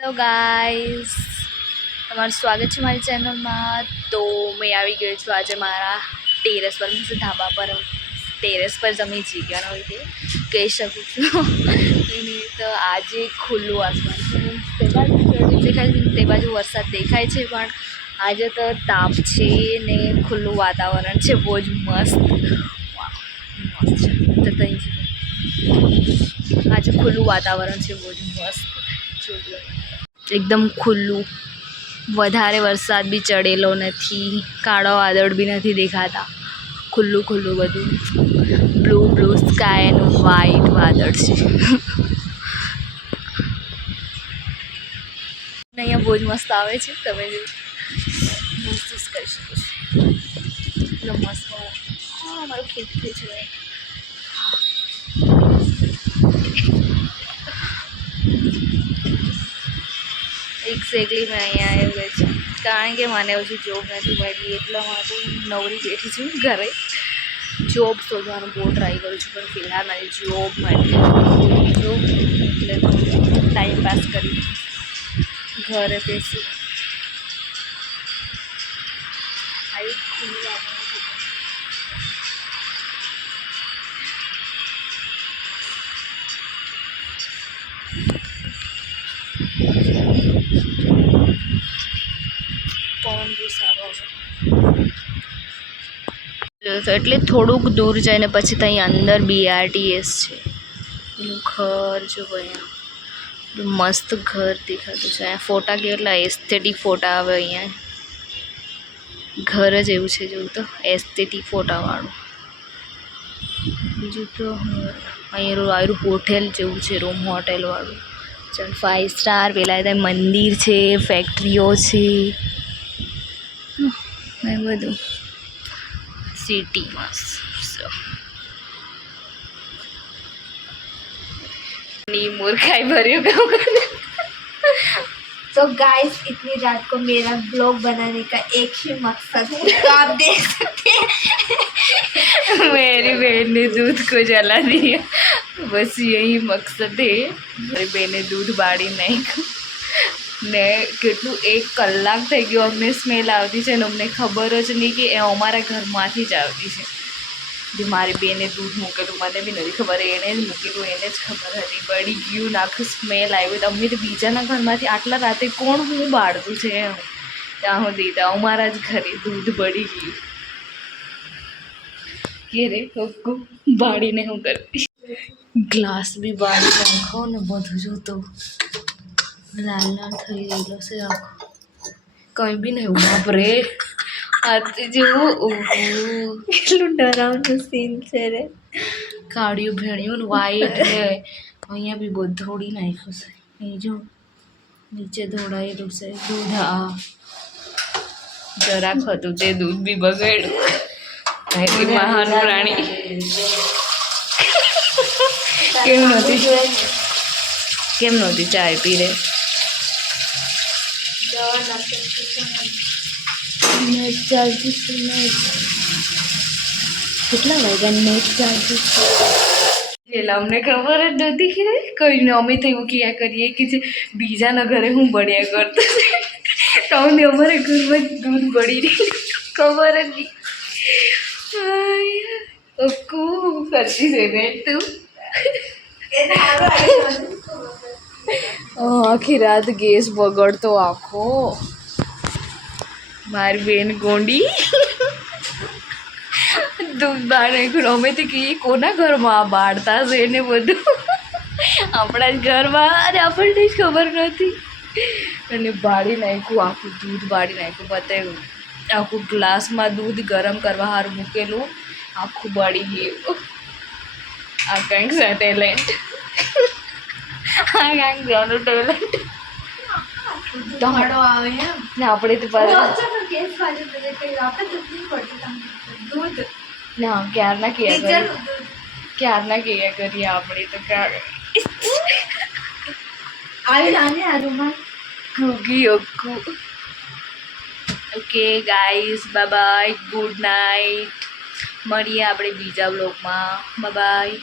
Hello guys, તમારું સ્વાગત છે મારી ચેનલમાં. તો મેં આવી ગયો છું આજે મારા ટેરેસ પર, મીન્સ ધાબા પર. ટેરેસ પર જમી જગ્યા હોય તે કહી શકું છું. તો આજે ખુલ્લું આસમાન છે, તે બાજુ દેખાય છે, તે બાજુ વરસાદ દેખાય છે, પણ આજે તો તાપ છે ને ખુલ્લું વાતાવરણ છે, બહુ જ મસ્ત મસ્ત છે. આજે ખુલ્લું વાતાવરણ છે, બહુ જ મસ્ત. એકદમ ખુલ્લું, વધારે વરસાદ બી ચડેલો નથી, કાળો વાદળ બી નથી દેખાતા, ખુલ્લું ખુલ્લું બધું, બ્લુ બ્લુ સ્કાય અને વ્હાઈટ વાદળ છે. અહીંયા બહુ જ મસ્ત આવે છે, તમે મહેસૂસ કરી શકો છો. એટલો મસ્ત. હા, મારું ખેતી છે. એક્ઝેક્ટલી મેં અહીંયા આવી છે, કારણ કે મને હજુ જોબ નથી મળી, એટલા માટે નવરી બેઠી છું ઘરે. જોબ શોધવાનો બહુ ટ્રાય કરું છું, પણ ફિલહાલ મારી જોબ મળી જોબ, એટલે ટાઈમ પાસ કરી ઘરે બેસી. આવી ખુલ્લી પવન બી સારો આવે. એટલે થોડુંક દૂર જઈને પછી ત્યાં અંદર BRTS છે. એનું ઘર જો અહીંયા મસ્ત ઘર દેખાતું છે. અહીંયા ફોટા કેટલા એસ્થેટિક ફોટા આવે. અહીંયા ઘર જ એવું છે, જોવું તો એસ્થેટિક ફોટાવાળું. બીજું તો અહીંયા આવ્યું હોટેલ જેવું છે, રૂમ હોટેલવાળું. ચાલ 5 સ્ટાર. પેલા ત્યાં મંદિર છે, ફેક્ટરીઓ છે, એ બધું સિટીમાં. मूर्खाई भरी तो गाइस, इतनी रात को मेरा ब्लॉग बनाने का एक ही मकसद है, तो आप देख सकते हैं. मेरी बहन ने दूध को जला दिया, बस यही मकसद है. मेरी बहन ने दूध बाળી નાખ્યું ને કેટલું 1 કલાક થઈ ગયો અમને સ્મેલ આવતી છે, ને અમને ખબર જ નહીં કે એ અમારા ઘરમાંથી જ આવતી છે. જે મારી બેને દૂધ મૂકેલું, મને બી નથી ખબર, એણે જ મૂકેલું, એને જ ખબર હતી. બળી ગયું, આખું સ્મેલ આવ્યું. અમે તો બીજાના ઘરમાંથી આટલા રાતે કોણ હું બાળતું છે ત્યાં સુધી તો અમારા જ ઘરે દૂધ બળી ગયું. કે રે કક્કુ બાળીને હું કરતી, ગ્લાસ બી બાળી નાખો ને બધું જોતો લાલ લાલ થઈ ગયેલો છે આખો. કંઈ બી નહીં. બાપરે, આથી જેવું કેટલું ડરાવનું સીન છે રે. કાળિયું ભેણ્યું ને વ્હાઈટ ને અહીંયા બી બધું ધોડી નાખ્યું છે. એ જો નીચે ધોડાયેલું છે દૂધ. આ જરાક હતું તે દૂધ બી બગાડ્યું. મહાન પ્રાણી. કેમ નહોતી ચાય પી રે? નેટ ચાલતી છે. કેટલા વાગ્યા નેટ ચાલતી છે? પેલા અમને ખબર જ નથી કે કહીને અમે તો એવું ક્યાં કરીએ કે જે બીજાના ઘરે હું બળ્યા કરતો તો અમને અમારા ઘરમાં દૂધ બળી રહી ખબર જ નહીં. કરતી છે ને તું? આખી રાત ગેસ બગડતો આખો. મારી બેન ગોંડી દૂધ બાળ નાખ્યું. અમે તો કહીએ કોના ઘરમાં બાળતા છે ને બધું, આપણા જ ઘરમાં, અને આપણને જ ખબર નથી. અને બાળી નાખ્યું, આખું દૂધ બાળી નાખ્યું. બતાવ્યું આખું ગ્લાસમાં દૂધ ગરમ કરવા સારું મૂકેલું, આખું બાળી ગયું. આ કંઈક છે ટેલેન્ટ. આ કંઈક ઘણું ટેલેન્ટ. દહાડો આવે એમ ને આપણે તો પાછું ગેસ વાળી બધે કઈ આપણે દૂધ નહીં પડતું. દૂધ ના ક્યારના કયા કરીએ આપણે તો ક્યાં આવી નાની આ રૂમમાં ઘૂગી અક્કુ. Okay guys, bye bye, good night. મળીએ આપણે બીજા બ્લોગમાં. Bye by.